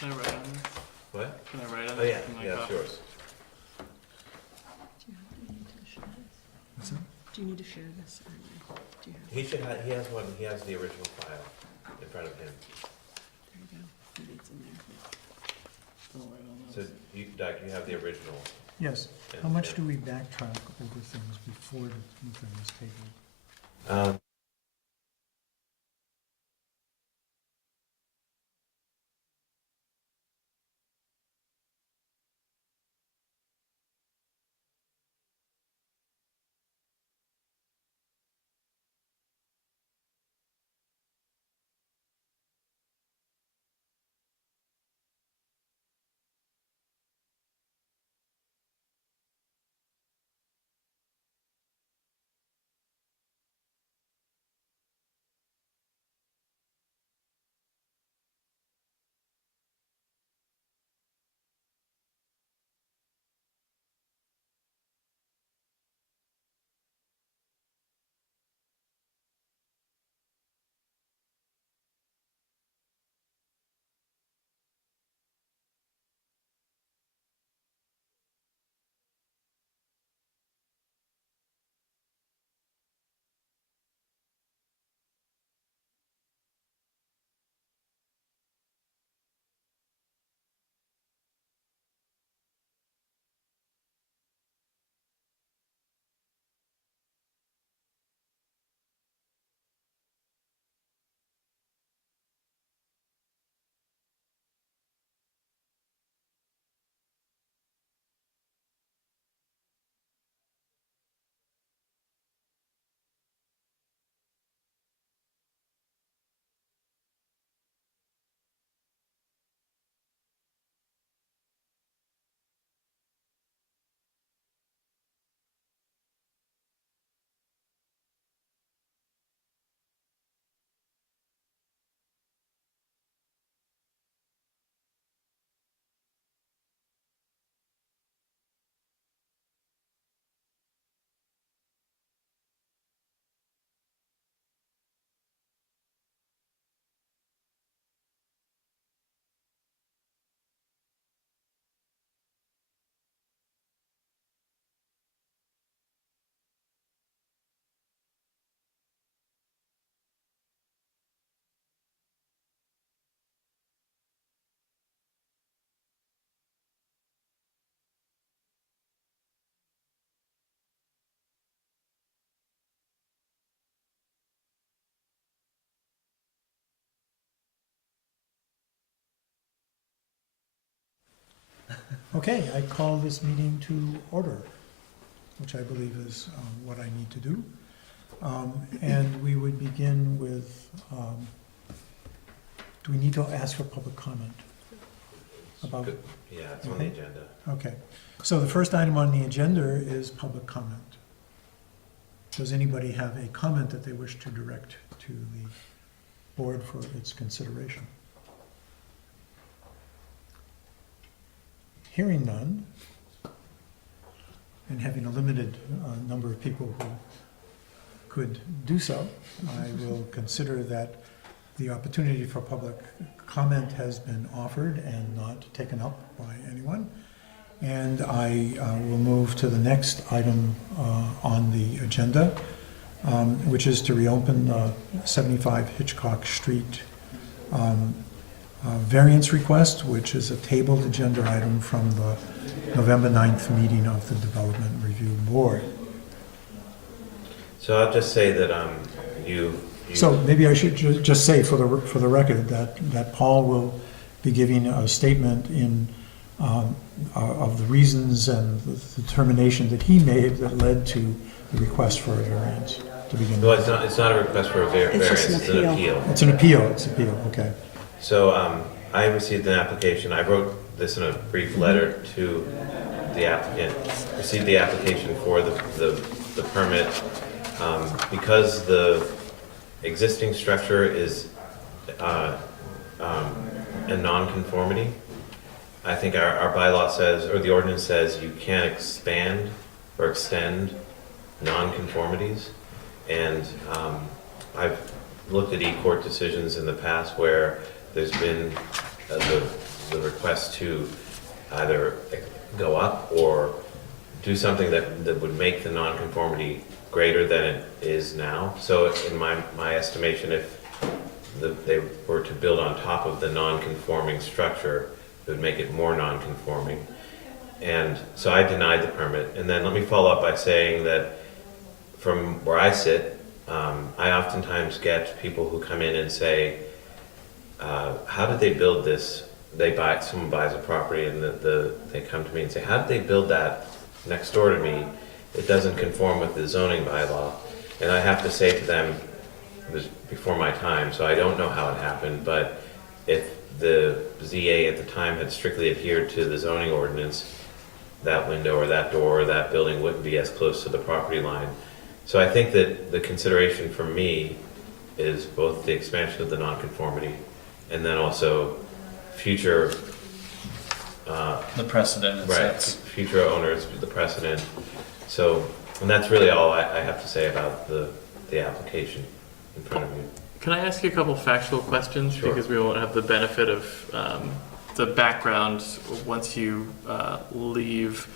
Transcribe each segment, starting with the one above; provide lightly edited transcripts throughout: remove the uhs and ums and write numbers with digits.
Can I write on this? What? Can I write on Oh, this? yeah, in my yeah, copy? sure. Do you need to share this? What's that? Do you need to share this? Or no? Do you have? He should have, he has one, he has the original file in front of him. There you go. Maybe it's in there. I'll write on So, this. Doug, you have the original. Yes. and- How much do and- we backtrack over things before the thing is tabled? Okay, I call this meeting to order, which I believe is what I need to do. And we would begin with, do we need to ask for public comment? About, Good. Yeah, it's on the agenda. okay. So the first item on the agenda is public comment. Does anybody have a comment that they wish to direct to the board for its consideration? Hearing none, and having a limited number of people who could do so, I will consider that the opportunity for public comment has been offered and not taken up by anyone. And I will move to the next item on the agenda, which is to reopen 75 Hitchcock Street variance request, which is a tabled agenda item from the November 9th meeting of the Development Review Board. So I'll just say that, you. So maybe I should just say for the record that Paul will be giving a statement in of the reasons and the determination that he made that led to the request for a variance to begin Well, with. it's not a request for a variance, just an it's an appeal. It's an appeal, okay. So, I received an application, I wrote this in a brief letter to the applicant, received the application for the permit. Because the existing structure is a non-conformity, I think our bylaw says, or the ordinance says, you can't expand or extend non-conformities. And I've looked at e-court decisions in the past where there's been the the request to either go up or do something that would make the nonconformity greater than it is now. So in my estimation, if they were to build on top of the non-conforming structure, it would make it more non-conforming. And so I denied the permit. And then let me follow up by saying that from where I sit, I oftentimes get people who come in and say, how did they build this? Someone buys a property and they come to me and say, how did they build that next door to me? It doesn't conform with the zoning bylaw. And I have to say to them, it was before my time, so I don't know how it happened, but if the ZA at the time had strictly adhered to the zoning ordinance, that window or that door or that building wouldn't be as close to the property line. So I think that the consideration for me is both the expansion of the nonconformity and then also future The precedent it right, sets. future owners, the precedent. So, and that's really all I have to say about the application in front of you. Can I ask you a couple factual questions? Sure. Because we won't have the benefit of the background once you leave.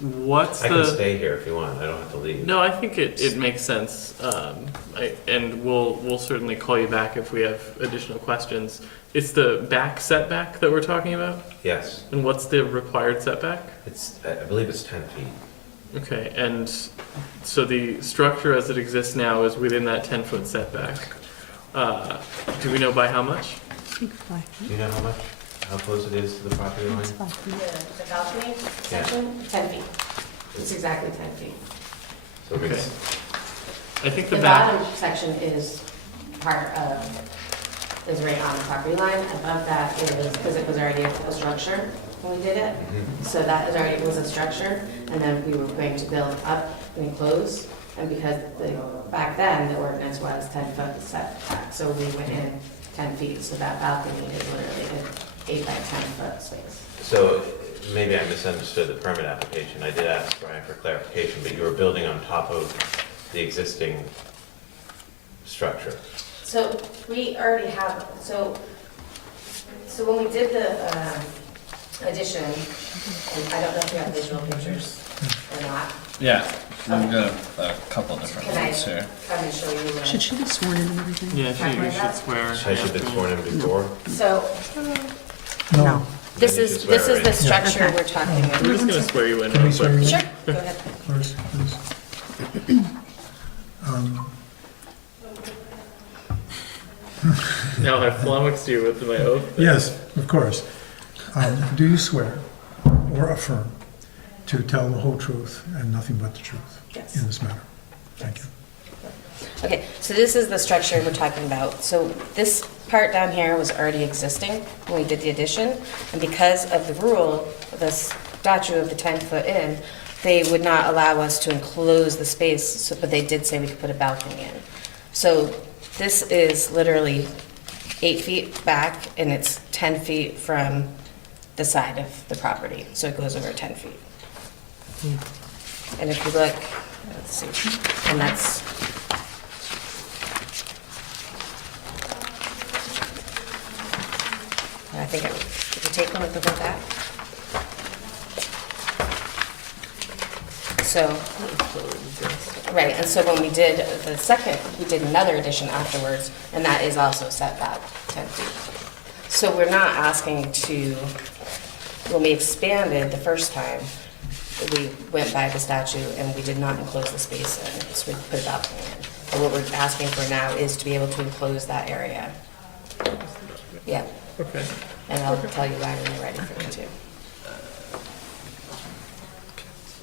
What's I the... can stay here if you want, I don't have to leave. No, I think it makes sense. And we'll certainly call you back if we have additional questions. It's the back setback that we're talking about? Yes, And what's the required setback? I believe it's 10 feet. Okay, and so the structure as it exists now is within that 10-foot setback. Do we know by how much? I think 5 feet. Do you know how close it is to the property line? It's 5 feet. The balcony section, 10 feet. It's exactly 10 feet. So we Okay. I think the The back, bottom section is is right on the property line. Above that is, because it was already a structure when we did it. So that is already, was a structure, and then we were going to build up and enclose. And because back then, the ordinance was 10-foot setback, so we went in 10 feet. So that balcony is literally an 8 by 10-foot space. So maybe I misunderstood the permit application. I did ask Brian for clarification, but you were building on top of the existing structure. So we already have, so when we did the addition, and I don't know if you have visual pictures or not, Yeah, we've got a couple different Can I- ones here. I'm gonna show you. Should she be sworn in and everything? yeah, you should swear. I should have been sworn in before. So No, this Then you is, should swear this is in. the structure we're talking We're about. just gonna swear you in Can we real swear quick. you in? Sure, go ahead. first, please. Now I flummoxed you with my oath. Yes, of course. Do you swear or affirm to tell the whole truth and nothing but the truth Yes. in this matter? Thank you. Okay, so this is the structure we're talking about. So this part down here was already existing when we did the addition, and because of the rule, the statute of the 10-foot in, they would not allow us to enclose the space, so, but they did say we could put a balcony in. So this is literally 8 feet back, and it's 10 feet from the side of the property, so it goes over 10 feet. And if you look, let's see, and that's, I think, if you take a look at that. So, right, and so when we did the second, we did another addition afterwards, and that is also set back 10 feet. So we're not asking to, when we expanded the first time, we went by the statute and we did not enclose the space in, so we put a balcony in. But what we're asking for now is to be able to enclose that area. Yeah, Okay. and I'll tell you why when you're ready for me to.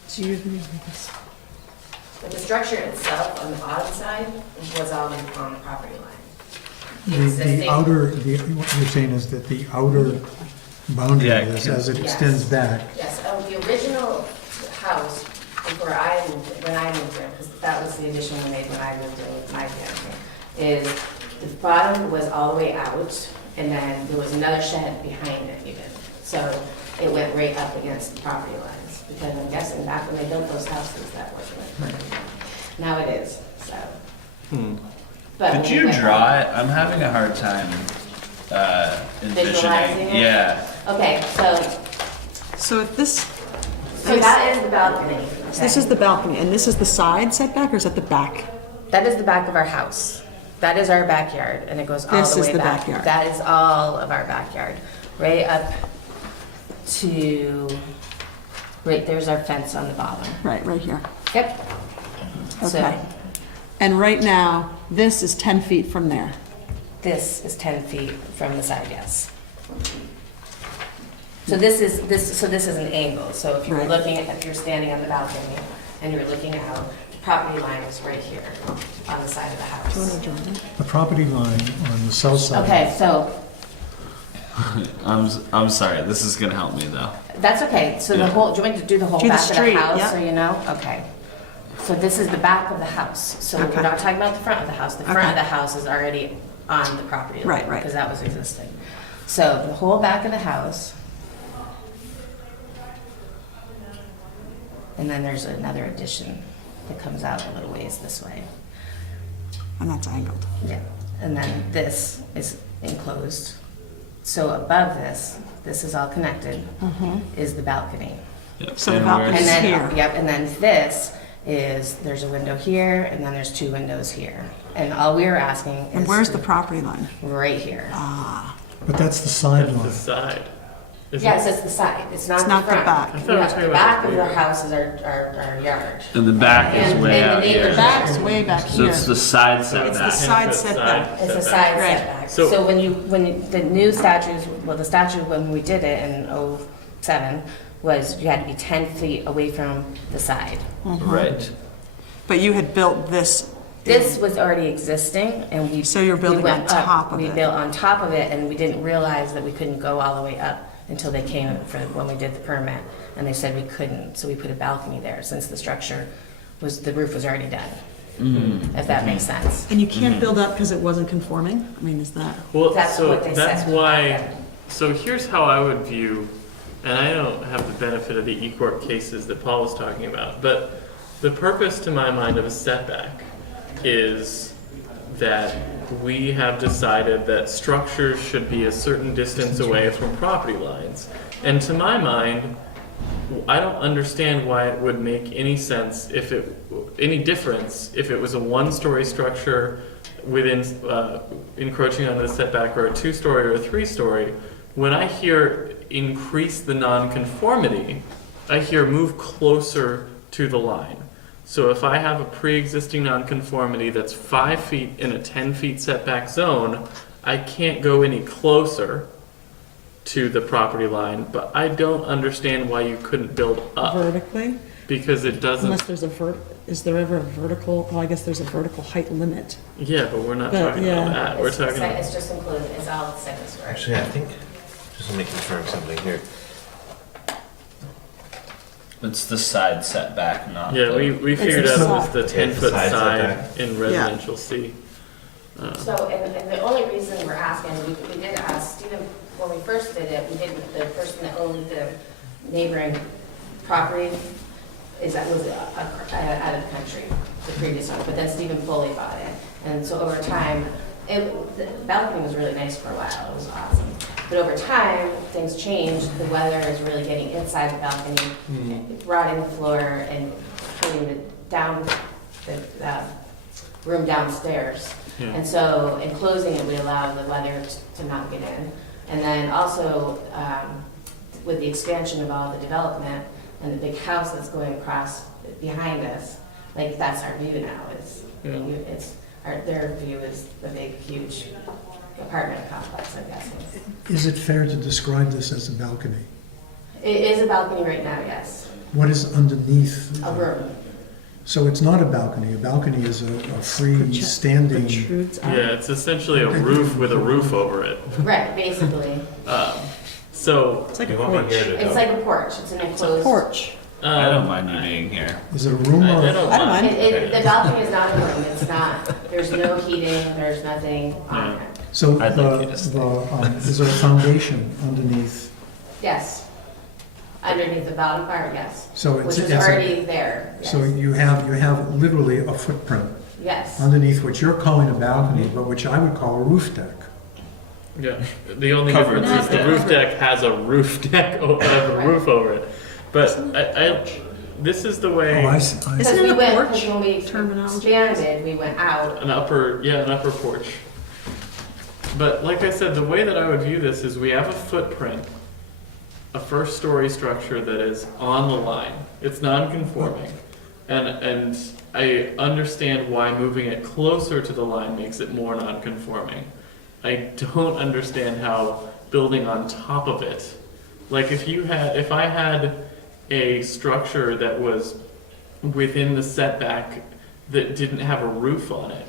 So you're gonna do this. But the structure itself on the bottom side was always on the property line. The Existing- outer, what you're saying is that the outer boundary Yeah, of this, can- as it Yes. extends back, Yes, the original house, before I moved, when I moved in, because that was the addition we made when I moved in with my family, is the bottom was all the way out, and then there was another shed behind it even. So it went right up against the property lines, because I'm guessing back when they built those houses, that wasn't it. Now it is, so. But Did when we you went- draw it? I'm having a hard time envisioning. Visualizing it? Yeah, Okay, So if this, so that is the balcony. this is the balcony, and this is the side setback, or is that the back? That is the back of our house. That is our backyard, and it goes all This the is way the back. backyard. That is all of our backyard, right up to, right, there's our fence on the bottom. Right, right here. Yep. So Okay. And right now, this is 10 feet from there. this is 10 feet from the side, yes. So this is an angle. So if you were Right. looking at, if you're standing on the balcony and you're looking out, the property line is right here on the side of the house. Do you want to join me? The property line on the south side. Okay, so I'm sorry, this is gonna help me though. that's okay. So the Yeah. whole, do you want me to do the whole Do the back of the street, house yeah. so you know? Okay. So this is the back of the house. So Okay. we're not talking about the front of the house. The front Okay. of the house is already on the property line. Right, right. Because that was existing. So the whole back of the house. And then there's another addition that comes out a little ways this way. And that's angled. Yeah. And then this is enclosed. So above this is all connected, is the balcony. Yep. So the And balcony- where's- And then, here. yep, and then this is, there's a window here, and then there's 2 windows here. And all we were asking is. And where's the to- property line? Right here. But that's the That's sideline. the side. Isn't Yes, it? it's the side, it's not It's the not the front. back. I thought we were Yeah, talking the about back the of our rear. house is our yard. And the back is And- way and the out neighbor's here. Back's way back So here. it's the side It's the setback. side It's the setback. It's a setback. side Right. setback. So- So when the new statutes, well, the statute when we did it in '07 was you had to be 10 feet away from the side. Right. But you had built this. This was already existing, and we. So you're building we went on up. top of We it. built on top of it, and we didn't realize that we couldn't go all the way up until they came for, when we did the permit, and they said we couldn't, so we put a balcony there, since the structure was, the roof was already done, if that makes sense. And you can't build up because it wasn't conforming? I mean, is that? Well, That's so what they that's said. why, so here's how I would view, and I don't have the benefit of the E-Corp cases that Paul was talking about, but the purpose to my mind of a setback is that we have decided that structures should be a certain distance away from property lines. And to my mind, I don't understand why it would make any sense if it, any difference if it was a 1-story structure within, encroaching onto the setback, or a 2-story or a 3-story. When I hear increase the nonconformity, I hear move closer to the line. So if I have a pre-existing nonconformity that's 5 feet in a 10 feet setback zone, I can't go any closer to the property line, but I don't understand why you couldn't build up, Vertically? because it doesn't, Unless there's is there ever a vertical, well, I guess there's a vertical height limit. yeah, but we're not But, talking yeah. about that, we're It's talking about. It's just included, it's all the second story. Actually, I think, just let me confirm something here. It's the side setback, not Yeah, the. we figured the out it side. was the Yeah, 10-foot the side side setback. in residential C. So, and the only reason we're asking, we did ask Stephen, when we first did it, we did, the person that owned the neighboring property was out of the country, the previous one, but then Stephen Foley bought it. And so over time, the balcony was really nice for a while, it was awesome. But over time, things changed, the weather is really getting inside the balcony, rotting the floor and putting the room downstairs. Yeah. And so in closing it, we allow the weather to not get in. And then also, with the expansion of all the development and the big house that's going across behind us, like that's our view now, Yeah. their view is the big, huge apartment complex, I'm guessing. Is it fair to describe this as a balcony? It is a balcony right now, yes, What is underneath? a room. So it's not a balcony. A balcony is a freestanding. Protrudes out. Yeah, it's essentially a roof with a roof over it. Right, basically. So, It's like a You want me porch. here to It's go? like a porch, it's an It's a enclosed. porch. I don't mind you being here. Is it a room or? I don't I don't mind. mind. The balcony is not a room, it's not, there's no heating, there's nothing on it. So I'd like you to stay. is there a foundation underneath? Yes. Underneath the bottom part, yes. So Which it's, is it's a- already there, yes. so you have literally a footprint Yes, underneath what you're calling a balcony, but which I would call a roof deck. Yeah, the only Covered difference is the roof roof deck has a roof deck, a roof over it. But this is the Oh, way, I see, I see. Isn't Because it we a went, porch because when we terminology? expanded, we went out. an upper porch. But like I said, the way that I would view this is we have a footprint, a first story structure that is on the line. It's non-conforming. And I understand why moving it closer to the line makes it more non-conforming. I don't understand how building on top of it, like if I had a structure that was within the setback that didn't have a roof on it,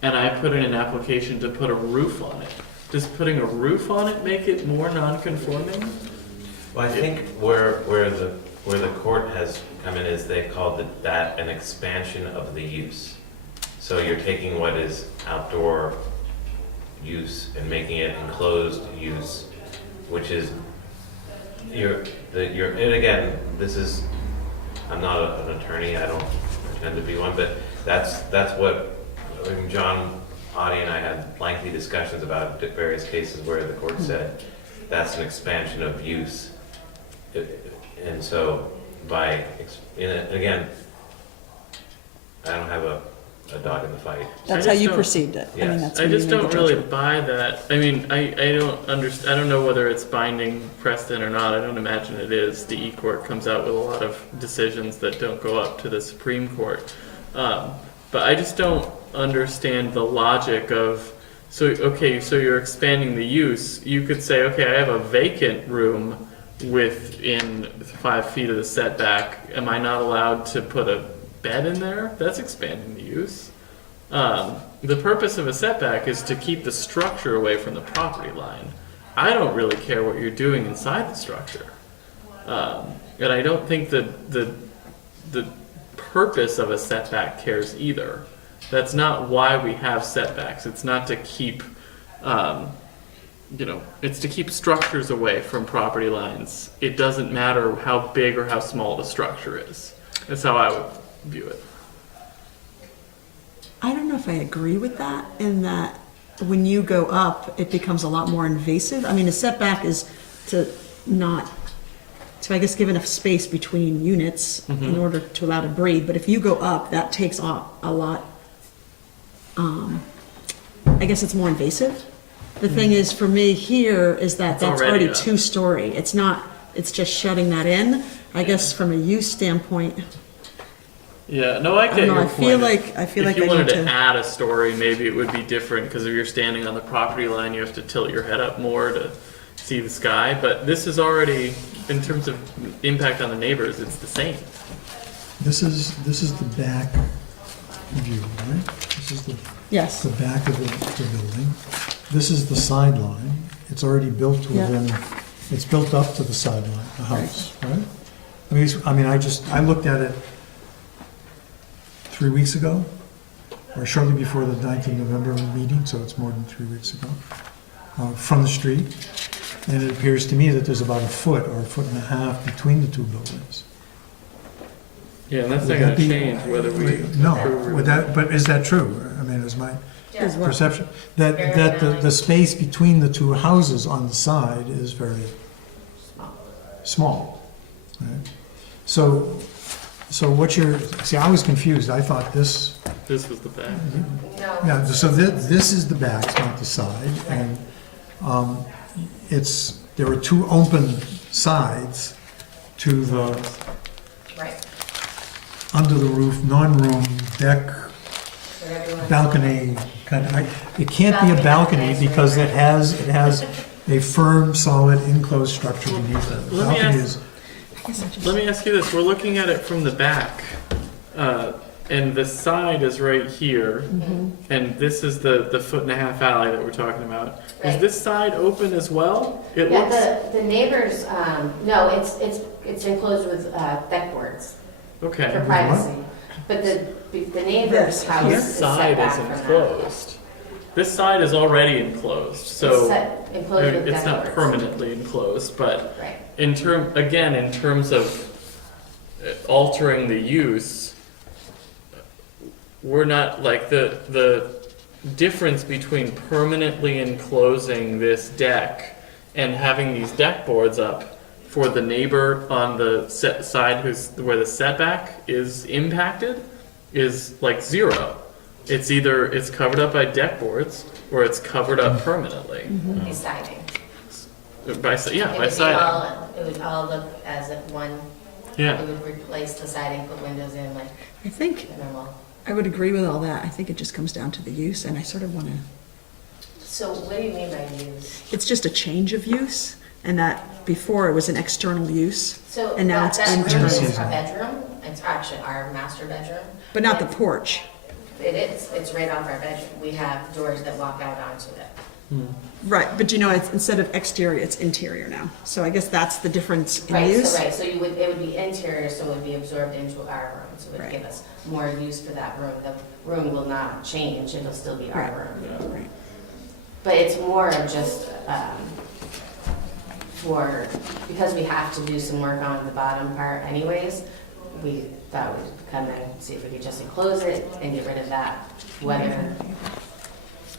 and I put in an application to put a roof on it, does putting a roof on it make it more non-conforming? Well, I think where the court has come in is they called that an expansion of the use. So you're taking what is outdoor use and making it enclosed use, which is and again, this is, I'm not an attorney, I don't pretend to be one, but that's what, I mean, John, Audie and I had lengthy discussions about various cases where the court said that's an expansion of use. And so again, I don't have a dog in the fight. That's I how just you don't- perceived it. I mean, Yes. that's I when you just made the don't really judgment. buy that. I mean, I don't know whether it's binding precedent or not. I don't imagine it is. The E-Court comes out with a lot of decisions that don't go up to the Supreme Court. But I just don't understand the logic of, so you're expanding the use. You could say, okay, I have a vacant room within 5 feet of the setback. Am I not allowed to put a bed in there? That's expanding the use. The purpose of a setback is to keep the structure away from the property line. I don't really care what you're doing inside the structure. And I don't think that the purpose of a setback cares either. That's not why we have setbacks. It's not to keep, it's to keep structures away from property lines. It doesn't matter how big or how small the structure is. That's how I would view it. I don't know if I agree with that, in that when you go up, it becomes a lot more invasive. I mean, a setback is to I guess give enough space between units in order to allow to breathe. But if you go up, that takes off a lot. I guess it's more invasive. The thing is, for me here, is that It's that's already already up. 2-story. It's just shutting that in. I guess from a use standpoint, Yeah, no, I I get don't know, your I point. feel like If I you need wanted to to. add a story, maybe it would be different because if you're standing on the property line, you have to tilt your head up more to see the sky. But this is already, in terms of impact on the neighbors, it's the same. This is the back view, right? This is the Yes, back of the building. This is the sideline. It's already built to Yeah. within, it's built up to the sideline, the house, right? I looked at it 3 weeks ago, or shortly before the 9th of November meeting, so it's more than 3 weeks ago, from the street. And it appears to me that there's about a foot or a foot and a half between the two buildings. Yeah, and that's Would not that going to be- change whether we No, approve or would that, but is that true? I mean, is my Is what? perception, that Very the nice. space between the two houses on the side is very small. Right? So I was confused. I thought this, This was the back. No. yeah, so this is the back, it's not the side, and there are two open sides to the Right. under the roof, non-room, deck, So everyone- balcony, it can't be a balcony because it has a firm, solid enclosed structure beneath it. Let me Balcony ask- is, Let me ask you this. We're looking at it from the back, and the side is right here, and this is the foot and a half alley that we're talking about. Is Right. this side open as well? It Yeah, looks, the neighbors, no, it's enclosed with deck boards for okay. privacy. But the neighbor's This house here? is This set side back is from that. enclosed. This side is already enclosed, It's so enclosed with it's deck not boards. permanently enclosed, but Right. in terms of altering the use, we're not like the difference between permanently enclosing this deck and having these deck boards up for the neighbor on the side where the setback is impacted is like zero. It's either it's covered up by deck boards or it's covered up permanently. By siding. By siding. It would all look as if one, Yeah. it would replace the siding, put windows in like I think normal. I would agree with all that. I think it just comes down to the use, and I sort of want to, So what do you mean by use? it's just a change of use, and that before it was an external use, So and now that, it's that room internal. is our bedroom, it's actually our master bedroom. But not the porch. It is, it's right off our bedroom. We have doors that walk out onto it. Right, but you know, it's, instead of exterior, it's interior now. So I guess that's the difference in use. Right, so it would be interior, so it would be absorbed into our room, so it would Right. give us more use for that room. The room will not change, it'll still be our Right. room. Right. But it's more of just, because we have to do some work on the bottom part anyways, we thought we'd come in, see if we could just enclose it and get rid of that, whether,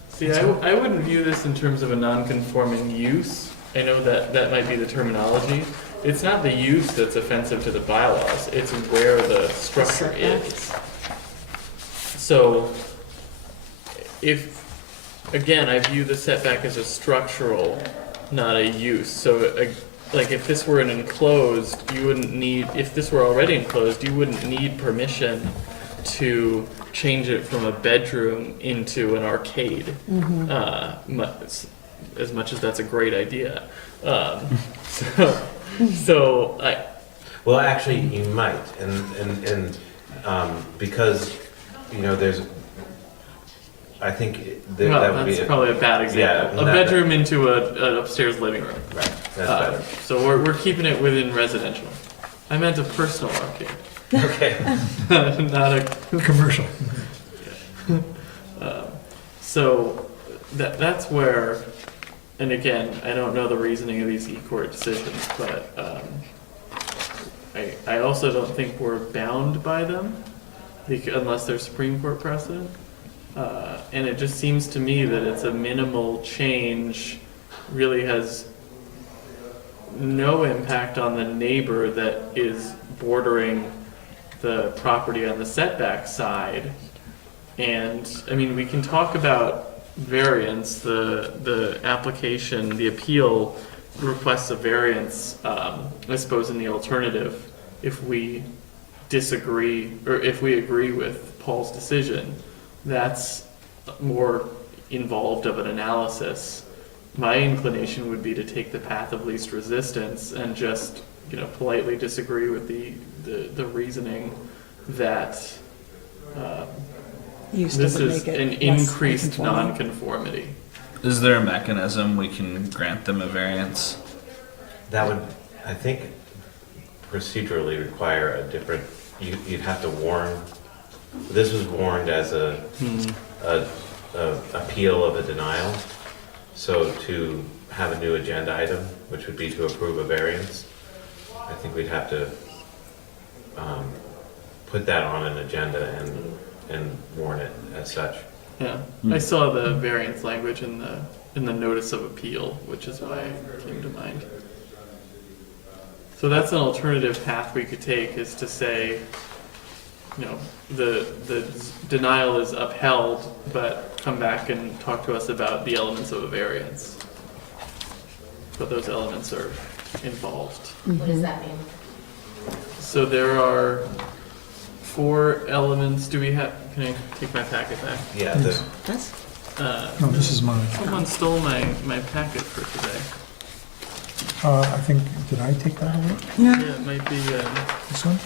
See, I wouldn't view this in terms of a non-conforming use. I know that that might be the terminology. It's not the use that's offensive to the bylaws, it's where the structure is. So, if, again, I view the setback as a structural, not a use. So, like, if this were an enclosed, you wouldn't need, if this were already enclosed, you wouldn't need permission to change it from a bedroom into an arcade. As much as that's a great idea. So I, Well, actually, you might, and because, you know, there's, I think that well, that would be. that's probably a bad example. A bedroom into an upstairs living room. Right, that's better. So we're keeping it within residential. I meant a personal arcade, Okay. not a. Commercial. So that's where, and again, I don't know the reasoning of these e-court decisions, but I also don't think we're bound by them unless there's Supreme Court precedent. And it just seems to me that it's a minimal change, really has no impact on the neighbor that is bordering the property on the setback side. And, I mean, we can talk about variance, the application, the appeal requests a variance, I suppose in the alternative, if we disagree, or if we agree with Paul's decision, that's more involved of an analysis. My inclination would be to take the path of least resistance and just, you know, politely disagree with the reasoning that Use this doesn't is make it an less increased non-conforming. nonconformity. Is there a mechanism we can grant them a variance? That would, I think, procedurally require a different, you'd have to warn, this was warned as a appeal of a denial. So to have a new agenda item, which would be to approve a variance, I think we'd have to put that on an agenda and warn it as such. Yeah, I saw the variance language in the notice of appeal, which is why it came to mind. So that's an alternative path we could take, is to say, you know, the denial is upheld, but come back and talk to us about the elements of a variance. But those elements are involved. what does that mean? So there are 4 elements. Do we have, can I take my packet back? Yeah, That's, No, this is mine. Someone stole my packet for today. I think, did I take that away? Yeah, it might be, This one?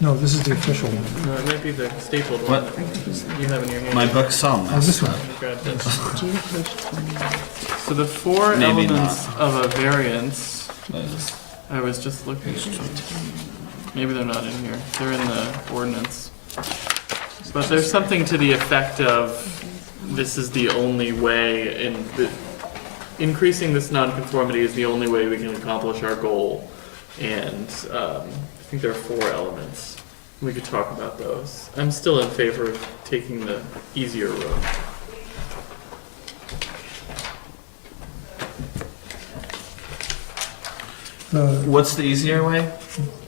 No, this is the official one. no, it might be the stapled What? one you have in your hand. My book's all Oh, this messed one. up. Grab this. G page 20. So the 4 Maybe elements of a variance, Liz. I was just looking at them. Maybe they're not in here. They're in the ordinance. But there's something to the effect of, this is the only way, increasing this nonconformity is the only way we can accomplish our goal. And I think there are 4 elements. We could talk about those. I'm still in favor of taking the easier road. What's the easier way?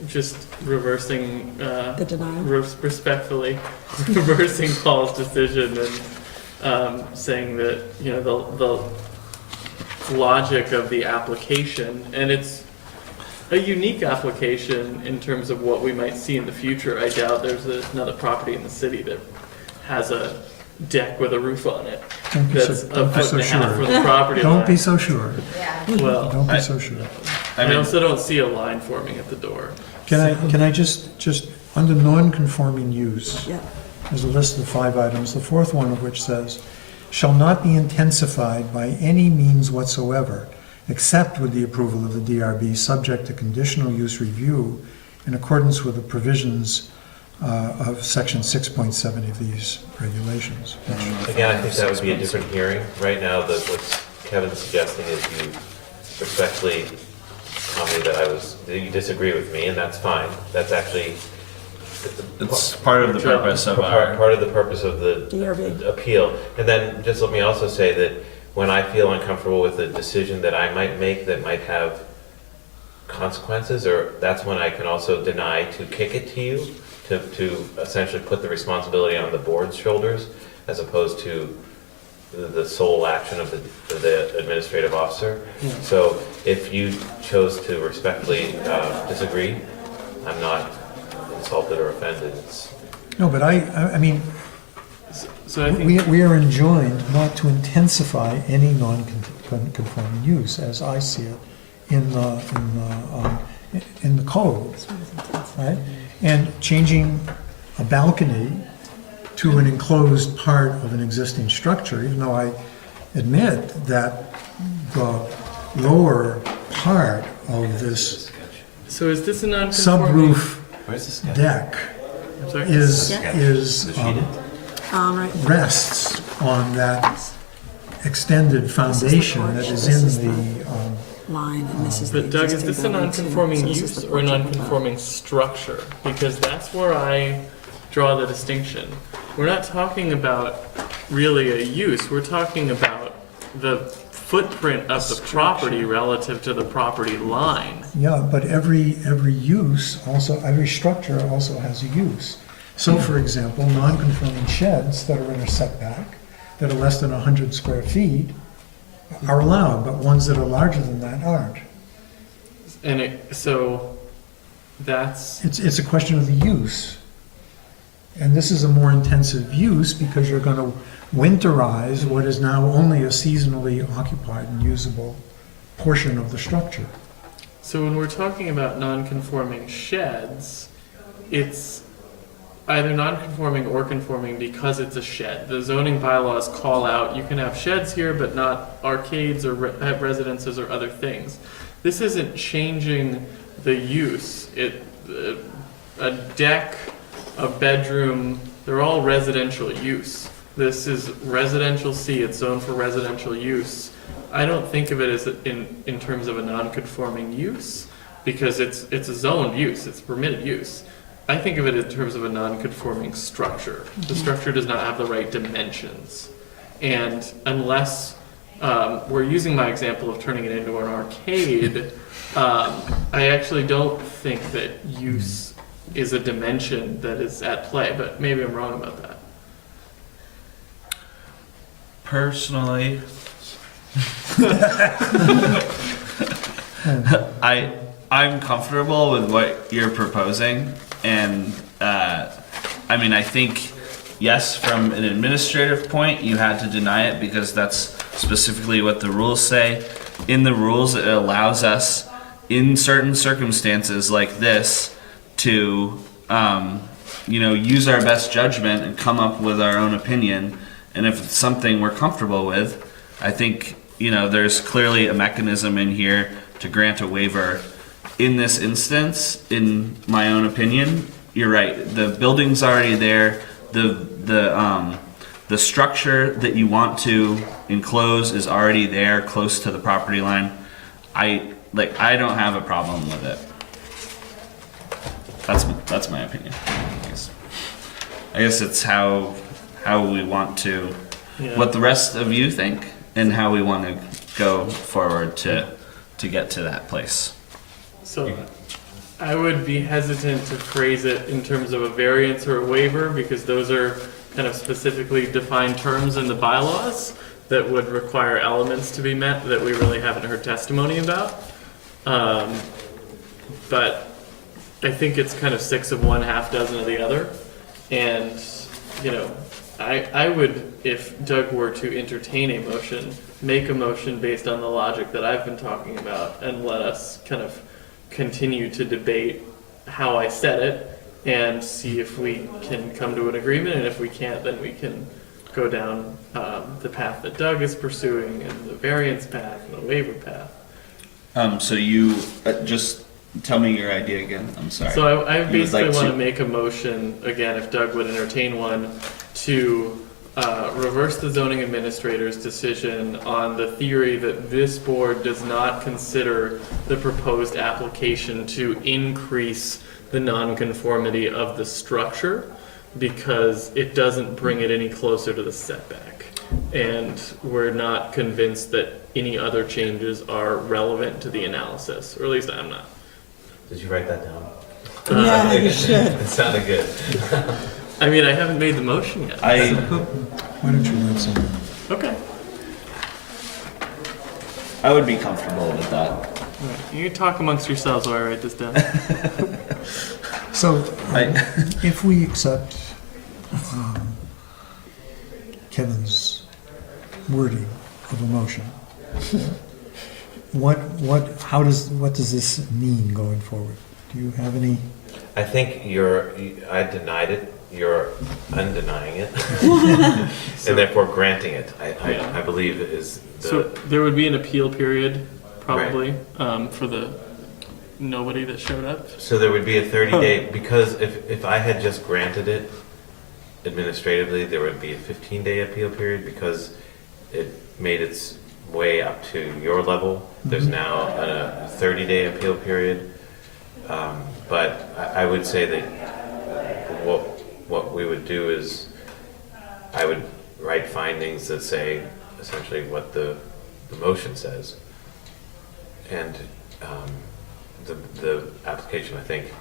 Just reversing, The denial. respectfully, reversing Paul's decision and saying that, you know, the logic of the application, and it's a unique application in terms of what we might see in the future. I doubt there's another property in the city that has a deck with a roof on it. Don't be That's so, a don't be foot so and a half sure. from the property line. Don't be so sure. Well, Don't be so sure. I I mean, also don't see a line forming at the door. Can I just, under non-conforming use, Yeah. there's a list of 5 items, the fourth one of which says, shall not be intensified by any means whatsoever, except with the approval of the DRB, subject to conditional use review in accordance with the provisions of section 6.7 of these regulations. Again, I think that would be a different hearing. Right now, what Kevin's suggesting is you respectfully tell me that you disagree with me, and that's fine. That's actually it's part of the purpose of our. part of the purpose of the DRB. appeal. And then just let me also say that when I feel uncomfortable with a decision that I might make that might have consequences, or that's when I can also deny to kick it to you, to essentially put the responsibility on the board's shoulders as opposed to the sole action of the administrative officer. So if you chose to respectfully disagree, I'm not insulted or offended. No, but I mean, So I think we are enjoined not to intensify any non-conforming use, as I see it, in the code, right? And changing a balcony to an enclosed part of an existing structure, even though I admit that the lower part of this so. Is this a non-conforming? subroof Where's this guy? deck I'm sorry? is Right. rests on that extended foundation that is in the, Line, and this is the But Doug, is existing this a building, too. non-conforming So this is use the or a porch above. non-conforming structure? Because that's where I draw the distinction. We're not talking about really a use, we're talking about the footprint of the property relative to the property line. yeah, but every use also, every structure also has a use. So for example, non-conforming sheds that are in a setback, that are less than 100 square feet, are allowed, but ones that are larger than that aren't. And so that's, It's a question of the use. And this is a more intensive use because you're gonna winterize what is now only a seasonally occupied and usable portion of the structure. so when we're talking about non-conforming sheds, it's either non-conforming or conforming because it's a shed. The zoning bylaws call out, you can have sheds here, but not arcades or residences or other things. This isn't changing the use. A deck, a bedroom, they're all residential use. This is residential C, it's zoned for residential use. I don't think of it as in terms of a non-conforming use because it's a zoned use, it's permitted use. I think of it in terms of a non-conforming structure. The structure does not have the right dimensions. And unless we're using my example of turning it into an arcade, I actually don't think that use is a dimension that is at play, but maybe I'm wrong about that. Personally, I'm comfortable with what you're proposing, and I mean, I think yes, from an administrative point, you had to deny it because that's specifically what the rules say. In the rules, it allows us, in certain circumstances like this, to use our best judgment and come up with our own opinion. And if it's something we're comfortable with, I think there's clearly a mechanism in here to grant a waiver. In this instance, in my own opinion, you're right. The building's already there. The structure that you want to enclose is already there, close to the property line. I don't have a problem with it. That's my opinion. I guess it's how we want to, Yeah. what the rest of you think, and how we want to go forward to get to that place. So I would be hesitant to phrase it in terms of a variance or a waiver, because those are kind of specifically defined terms in the bylaws that would require elements to be met that we really haven't heard testimony about. But I think it's kind of 6 of one, half dozen of the other. And, you know, I would, if Doug were to entertain a motion, make a motion based on the logic that I've been talking about, and let us kind of continue to debate how I said it and see if we can come to an agreement. And if we can't, then we can go down the path that Doug is pursuing, and the variance path and the waiver path. So you just tell me your idea again. I'm sorry. So I You would basically like want to to- make a motion, again, if Doug would entertain one, to reverse the zoning administrator's decision on the theory that this board does not consider the proposed application to increase the nonconformity of the structure because it doesn't bring it any closer to the setback. And we're not convinced that any other changes are relevant to the analysis, or at least I'm not. Did you write that down? Yeah, you should. It sounded good. I mean, I haven't made the motion yet. Why don't you write something? Okay. I would be comfortable with that. All right. You can talk amongst yourselves while I write this down. So, I- if we accept Kevin's wording of a motion, what does this mean going forward? Do you have any? I think I denied it, you're undenying it, and therefore granting it, I believe is So the, there would be an appeal period, probably, for the nobody that showed up. so there would be a 30-day, because if I had just granted it administratively, there would be a 15-day appeal period because it made its way up to your level. There's now a 30-day appeal period. But I would say that what we would do is I would write findings that say essentially what the motion says. And the application, I think,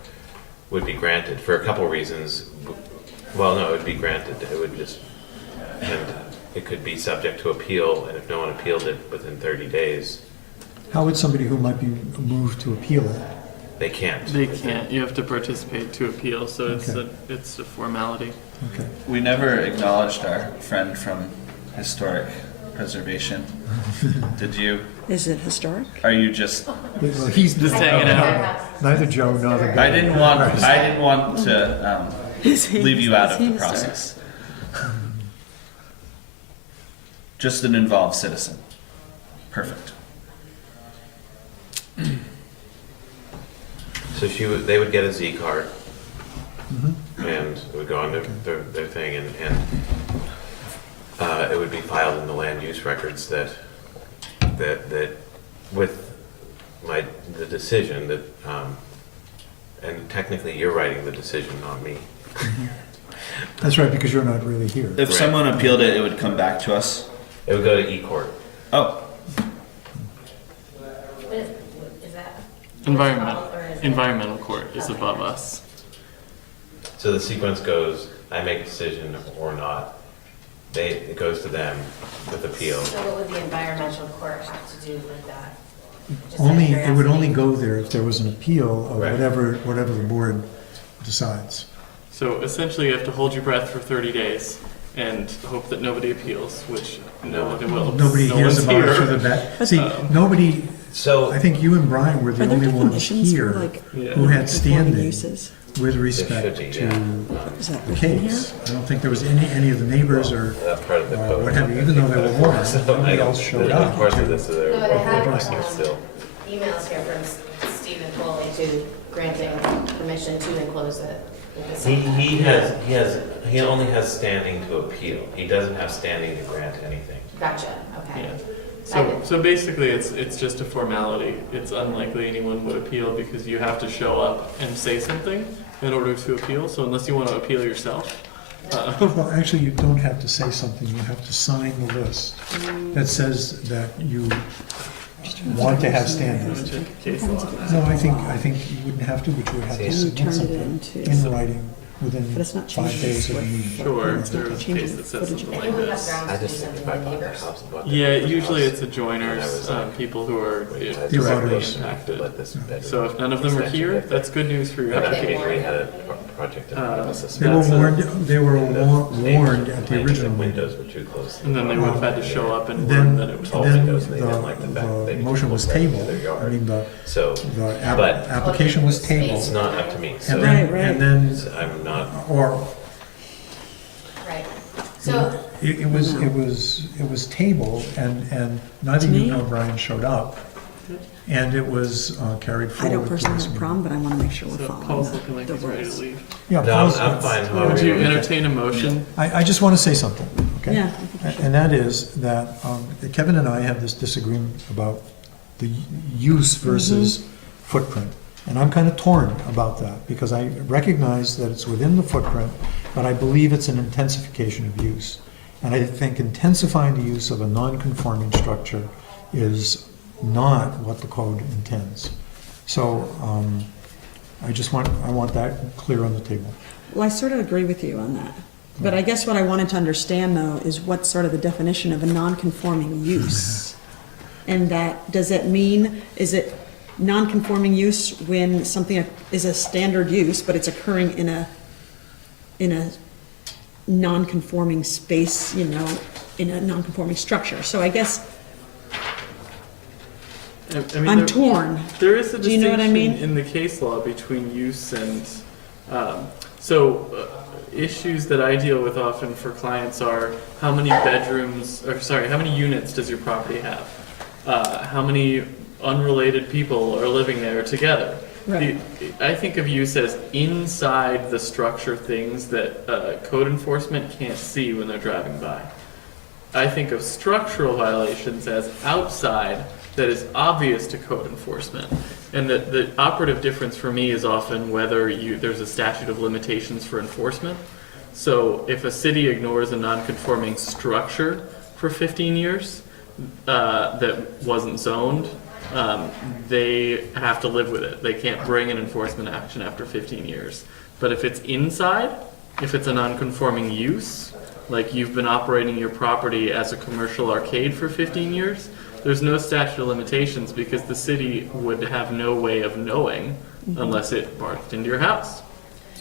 would be granted for a couple reasons. Well, no, it would be granted. It would just, and it could be subject to appeal, and if no one appealed it within 30 days, How would somebody who might be moved to appeal it? they can't. They can't. You have to participate to appeal, so Okay. it's a formality. Okay. We never acknowledged our friend from historic preservation. Did you? Is it historic? Are you just? Well, he's Just hanging out. neither Joe nor the guy. I didn't want to leave you out of the Is he process. Just an involved citizen. Perfect. So they would get a Z card, and it would go on their thing, and it would be filed in the land use records that with the decision that, and technically you're writing the decision, not me. That's right, because you're not really here. If Right. someone appealed it, it would come back to us. It would go to E-court. Oh, Is that? Environmental court is above us. So the sequence goes, I make a decision or not. It goes to them with appeal. So what would the environmental court have to do with that? Just Only, out of it would only curiosity. go there if there was an appeal of Right. whatever the board decides. So essentially, you have to hold your breath for 30 days and hope that nobody appeals, which nobody will. Nobody No hears one's about it here. for the back. See, nobody, So I think you and Brian were the Are there only ones definitions for here like Yeah. who had conforming standing uses? with should respect be, to yeah. Is that the written here? case. I don't think there was any of the neighbors or that part of the code. what have you, even though there were warrants, So I nobody don't- else showed of up. course, this is No, they have, there still. emails here from Stephen Foley to granting permission to enclose it. with the He only has standing to appeal. He doesn't have standing to grant anything. Gotcha, okay. Yeah. So basically, it's just a formality. It's unlikely anyone would appeal because you have to show up and say something in order to appeal. So unless you want to appeal yourself, Well, actually, you don't have to say something, you have to sign the list that says that you want to have I'm standards. gonna check the case law. No, I think you wouldn't have to, but you would have to And you submit turned it something into, in writing within but it's not 5 changing days the of the square. meeting. Sure, It's there not was a changing case the that says footage. something I like think we have this. grounds I to do just think something if I with bought the neighbors. house and bought the Yeah, house, usually it's adjoiners, I was, people who are we had directly abutters. impacted. let this bedroom So if none of them are extension here, get that's good news for your And I application. occasionally had a project in front of us. They were That's a- warned, they were And the warned at the claimed original the meeting. windows were too close. to And then the they would have property. had to show up and Then, learn that it was all then windows. they didn't like the fact that they the motion was looked right into tabled, their yard. I mean, So, the But- application was it's tabled. not up to me, so And Right, then, and then, I'm not, or, Right. So, it was tabled, and neither To you me- nor Brian showed up, and it was carried I forward. don't to personally this have a meeting. problem, but I want to make sure we're So following Paul's looking like the he's ready to rules. leave. Yeah, no, Paul's- I'm fine. however Would you want. entertain a motion? I just want to say something, okay? Yeah, I think you should. And that is that Kevin and I have this disagreement about the use versus footprint. And I'm kind of torn about that, because I recognize that it's within the footprint, but I believe it's an intensification of use. And I think intensifying the use of a non-conforming structure is not what the code intends. So I want that clear on the table. Well, I sort of agree with you on that. But I guess what I wanted to understand, though, is what's sort of the definition of a non-conforming use? And that, does it mean, is it non-conforming use when something is a standard use, but it's occurring in a non-conforming space, you know, in a non-conforming structure? So I guess I mean, I'm torn. There is a Do you know what I distinction mean? in the case law between use and, issues that I deal with often for clients are how many how many units does your property have? How many unrelated people are living there together? Right. I think of use as inside the structure things that code enforcement can't see when they're driving by. I think of structural violations as outside that is obvious to code enforcement. And the operative difference for me is often whether there's a statute of limitations for enforcement. So if a city ignores a non-conforming structure for 15 years that wasn't zoned, they have to live with it. They can't bring an enforcement action after 15 years. But if it's inside, if it's a non-conforming use, like you've been operating your property as a commercial arcade for 15 years, there's no statute of limitations because the city would have no way of knowing unless it barged into your house.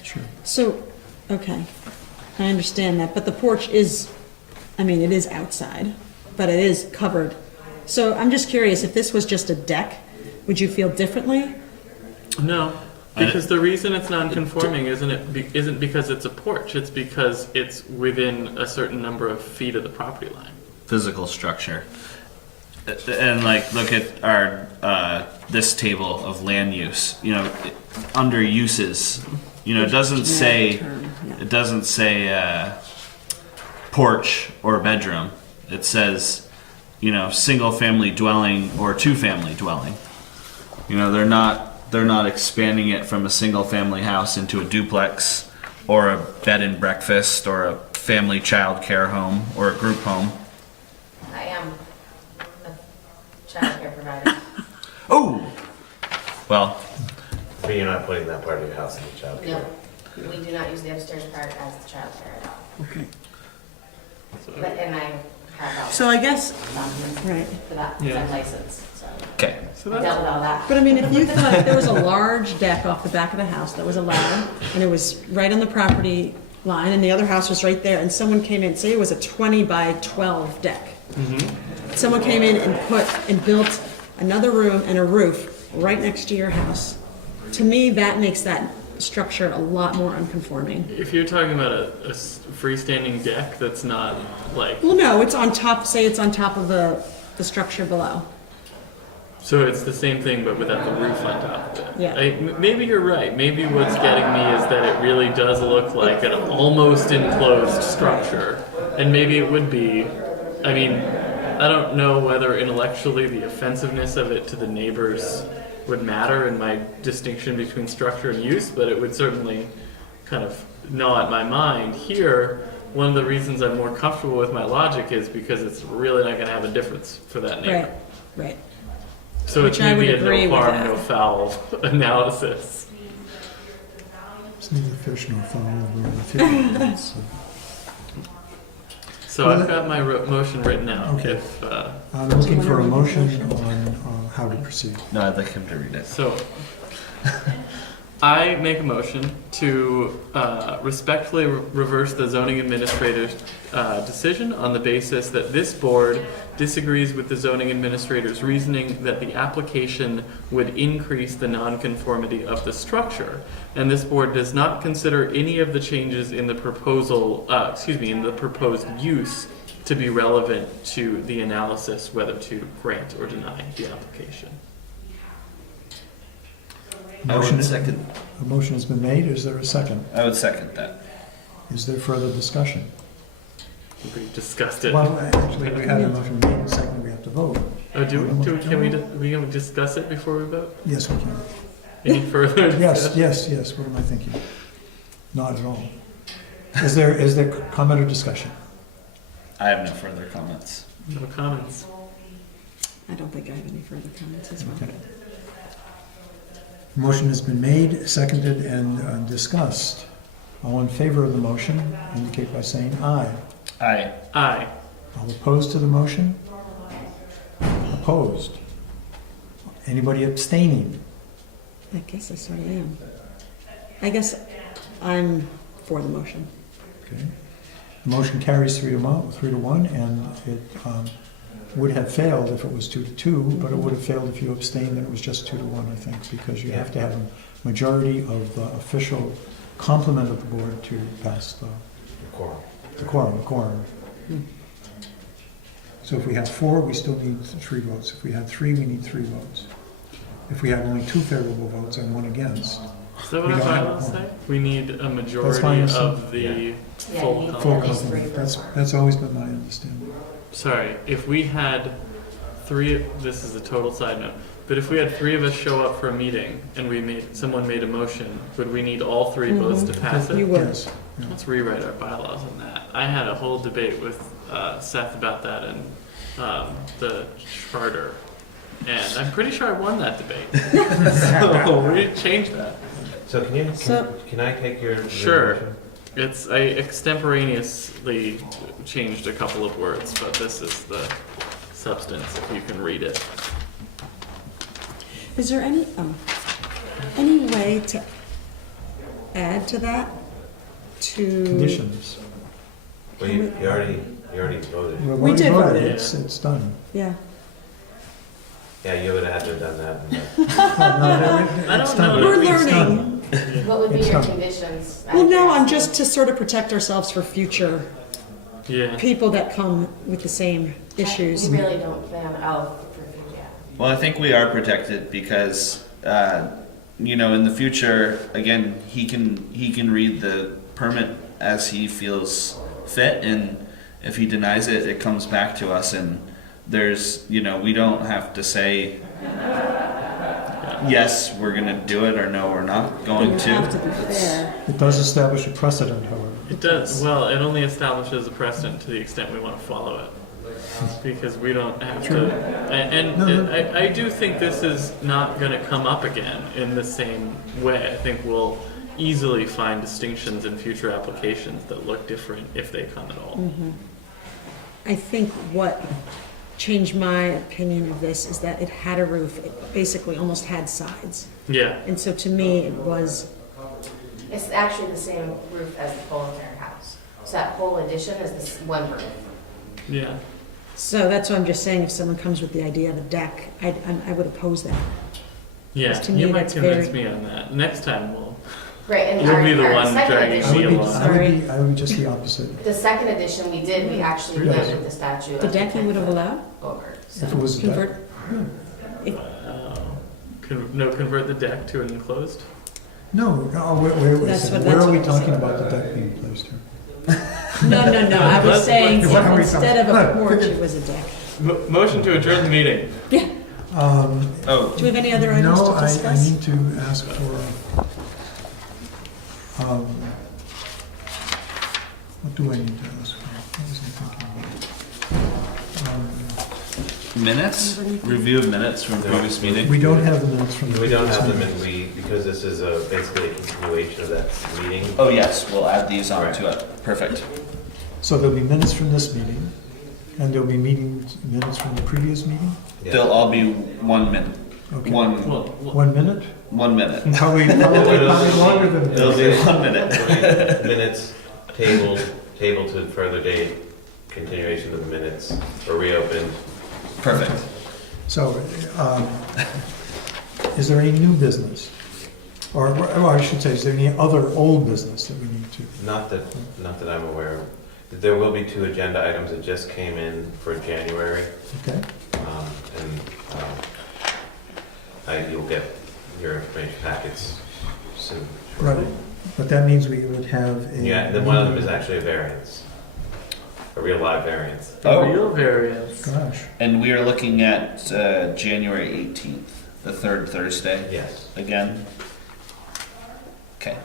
Sure. So, okay, I understand that, but the porch is, I mean, it is outside, but it is covered. So I'm just curious, if this was just a deck, would you feel differently? No, because the reason it's non-conforming isn't because it's a porch. It's because it's within a certain number of feet of the property line. Physical structure. And like, look at our this table of land use. You know, under uses, you know, it doesn't say Generic term, yeah. it doesn't say porch or bedroom. It says, you know, single family dwelling or two family dwelling. You know, they're not expanding it from a single family house into a duplex or a bed and breakfast or a family child care home or a group home. I am a childcare provider. Oh, well, but you're not putting that part of your house in the child care. No, we do not use the upstairs part as the childcare at all. Okay. But, and I have all So I guess, documents right, for that, because Yeah. I'm licensed, so okay. So I that's dealt with all that. but I mean, if you thought there was a large deck off the back of the house that was allowed, and it was right on the property line, and the other house was right there, and someone came in, say it was a 20 by 12 deck. Someone came in and built another room and a roof right next to your house. To me, that makes that structure a lot more unconforming. if you're talking about a freestanding deck that's not like, Well, no, it's on top, say it's on top of the structure below. so it's the same thing but without the roof on top of it. Yeah. Maybe you're right. Maybe what's getting me is that it really does look like an almost enclosed structure. And maybe it would be, I mean, I don't know whether intellectually the offensiveness of it to the neighbors would matter in my distinction between structure and use, but it would certainly kind of gnaw at my mind. Here, one of the reasons I'm more comfortable with my logic is because it's really not going to have a difference for that neighbor. Right, right. So it's Which I would maybe a agree no with harm, that. no foul analysis. It's neither fish nor fowl nor the fish. So, So Well, I've got my motion written out. Okay. If, I'm looking for a motion on how to proceed. No, I'd like him to read it. so, I make a motion to respectfully reverse the zoning administrator's decision on the basis that this board disagrees with the zoning administrator's reasoning that the application would increase the nonconformity of the structure, and this board does not consider any of the changes in the proposal, in the proposed use to be relevant to the analysis whether to grant or deny the application. I would second. A motion has been made. Is there a second? I would second that. Is there further discussion? We discussed it. Well, actually, we had a motion made and second. We have to vote. Oh, can we discuss it before we vote? Yes, we can. Any further discussion? Yes. What am I thinking? Not at all. Is there comment or discussion? I have no further comments. No comments. I don't think I have any further comments as well. Okay. Motion has been made, seconded, and discussed. All in favor of the motion indicate by saying aye. Aye. Aye. All opposed to the motion? Opposed. Anybody abstaining? I guess I sort of am. I guess I'm for the motion. Okay. The motion carries 3-1, and it would have failed if it was 2-2, but it would have failed if you abstained and it was just 2-1, I think, because you have to have a majority of the official complement of the board to pass the quorum. So if we have 4, we still need 3 votes. If we had 3, we need 3 votes. If we have only 2 favorable votes and 1 against, Is that what We our don't have a bylaws say? quorum. We need a fine, majority yes, of the Yeah, full you need full At least complement. complement. That's always been my understanding. Sorry, if we had 3, this is a total side note, but if we had 3 of us show up for a meeting and someone made a motion, would we need all 3 votes to pass You it? would. Yes. Yeah. Let's rewrite our bylaws on that. I had a whole debate with Seth about that in the charter, and I'm pretty sure I won that debate. So we changed that. So can I take your Sure. motion? I extemporaneously changed a couple of words, but this is the substance, if you can read it. Is there any way to add to that? Conditions. Well, you already voted. Well, We did vote. It's done. Yeah. Yeah, you would have had to have done that. I It's don't done. know. We're It's learning. What would be It's your done. conditions? Well, no, I'm just to sort of protect ourselves for future Yeah. people that come with the same issues. You really don't plan out for future. Well, I think we are protected because, in the future, again, he can read the permit as he feels fit, and if he denies it, it comes back to us, and there's, we don't have to say, yes, we're gonna do it, or no, we're not going You have to to. be fair. It does establish a precedent, however. It does. Well, it only establishes a precedent to the extent we want to follow it. Because we don't have True. to. And No. I do think this is not going to come up again in the same way. I think we'll easily find distinctions in future applications that look different if they come at all. I think what changed my opinion of this is that it had a roof. It basically almost had sides. Yeah. And so to me, it was, It's actually the same roof as the whole entire house. So that whole addition is this one roof. Yeah. so that's what I'm just saying, if someone comes with the idea of a deck, I would oppose that. Yeah. To me, You might that's convince very- me on that. Next time we'll. Right, and You'll be the our one second dragging I me edition, along. I would be just the opposite. the second edition we did, we actually Really? went with the statute. The of deck you would have 10 foot allowed? Over, so. If it was a deck. Convert, Convert the deck to an enclosed? No, That's what- where that's are we what- talking about the deck being placed here? no, I was Let's- saying what are we if instead of a talking- porch, it was a deck. Motion to adjourn the meeting. Oh, Do we have any other items No, to I discuss? need to ask for, what do I need to ask for? What was I thinking about? minutes, review of minutes from previous meeting. We don't have the minutes from the We don't previous have them, meeting. and because this is basically a continuation of that meeting. Oh, yes, we'll add these on to it. Perfect. So there'll be minutes from this meeting, and there'll be minutes from the previous meeting? Yeah. They'll all be 1 minute. Okay. Well, 1 minute? 1 minute. Probably longer than It'll that. be 1 minute. Minutes tabled to further date, continuation of the minutes, or reopened. Perfect. So, is there any new business? Or I should say, is there any other old business that we need to? Not that I'm aware of. There will be 2 agenda items that just came in for January, Okay, you'll get your information packets soon. right. But that means we would have a. Yeah, then one of them is actually a variance, a real live variance. the Oh. real variance. Gosh, And we are looking at January 18th, the third Thursday Yes. again. Okay.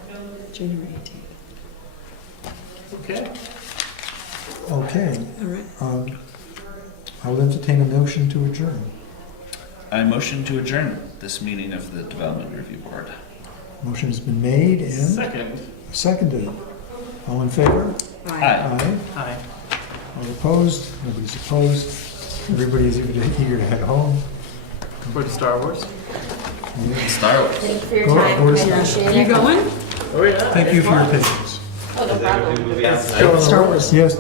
January 18th. Okay. okay. All right. I'll entertain a motion to adjourn. I motion to adjourn this meeting of the Development Review Board. Motion has been made and Second. seconded. All in favor? Aye. Aye. Hi. All opposed? Nobody's opposed. Everybody is eager to head home. For the Star Wars. Star Wars. Thank you for your Go- time. go to I sleep. appreciate You it. going? Oh yeah. Thank you for your fun. patience. Oh, no Is that a problem. good movie out It's tonight? Star Wars. Yes,